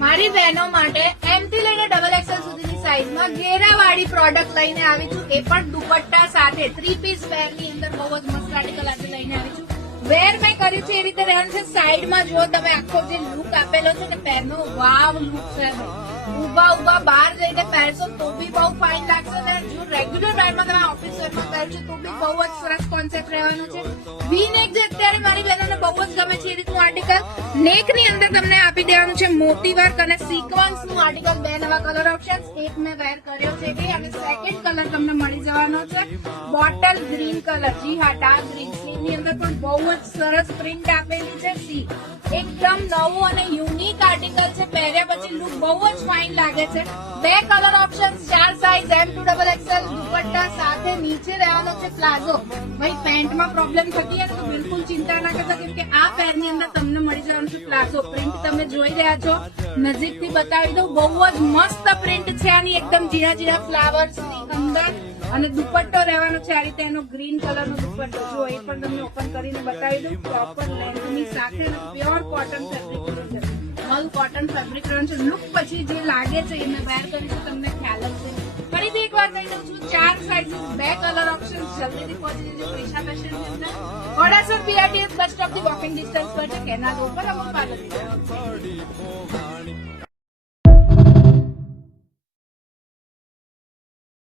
મારી બહેનો માટે એમ થી લઈને ડબલ એક્સેલ સુધીની સાઈઝમાં ઘેરાવાળી પ્રોડક્ટ લઈને આવી છું, એ પણ દુપટ્ટા સાથે 3 પીસ વેર ની અંદર બહુ જ મસ્ત આર્ટિકલ આજે લઈને આવી છું. વેર મેં કર્યું છે એ રીતે રહેવાનું છે. સાઈડમાં જો તમે આખો જે લુક આપેલો છે ને પેરનો, વાવ લુક છે. ઉભા બહાર જઈને પહેરશો તો બી બહુ ફાઇન લાગશે ને જો રેગ્યુલર વેરમાં તમે ઓફિસ વેરમાં પહેરશો તો બી બહુ જ સરસ કોન્સેપ્ટ રહેવાનો છે. વી નેક જે અત્યારે મારી બહેનોને બહુ જ ગમે છે એ રીતનું આર્ટિકલ. નેક ની અંદર તમને આપી દેવાનું છે મોતી વર્ક અને સિક્વન્સ નું આર્ટિકલ. બે નવા કલર ઓપ્શન, એક મેં વેર કર્યો છે એ અને સેકન્ડ કલર તમને મળી જવાનો છે બોટલ ગ્રીન કલર. જી હા, ડાર્ક ગ્રીન. સ્લીવ ની અંદર પણ બહુ જ સરસ પ્રિન્ટ આપેલી છે. સી એકદમ નવું અને યુનિક આર્ટિકલ છે. પહેર્યા પછી લુક બહુ જ ફાઇન લાગે છે. બે colour option, 4 size, M2XXL. Dupatta સાથે નીચે રહેવાનો છે પ્લાઝો. ભાઈ પેન્ટમાં પ્રોબ્લેમ થતી હોય તો બિલકુલ ચિંતા ના કરતા, કેમ કે આ પેરની અંદર તમને મળી જવાનું છે પ્લાઝો. પ્રિન્ટ તમે જોઈ રહ્યા છો, નજીકથી બતાવી દઉં. બહુ જ મસ્ત પ્રિન્ટ છે આની, એકદમ ઝીણા ફ્લાવર્સ ની અંદર. અને દુપટ્ટો રહેવાનો છે આ રીતે, એનો ગ્રીન કલર નો દુપટ્ટો. જો એ પણ તમને ઓપન કરીને બતાવી દઉં. પ્રોપર લેન્થ ની સાથે પ્યોર કોટન ફેબ્રિક છે. ઓલ કોટન ફેબ્રિક રહેવાનું છે. લુક પછી જે લાગે છે એ મેં વેર કરી છે તમને ખ્યાલ જ છે. ફરીથી એક વાર કહી દઉં છું, 4 સાઇઝ, 2 કલર ઓપ્શન. જલ્દીથી પહોંચી જજો પ્રેશા ફેશન ની અંદર. ઘોડાસર BRTS બસ સ્ટોપ થી વોકિંગ ડિસ્ટન્સ પર છે. કેનાલ ઉપર અમુક પાર્લર.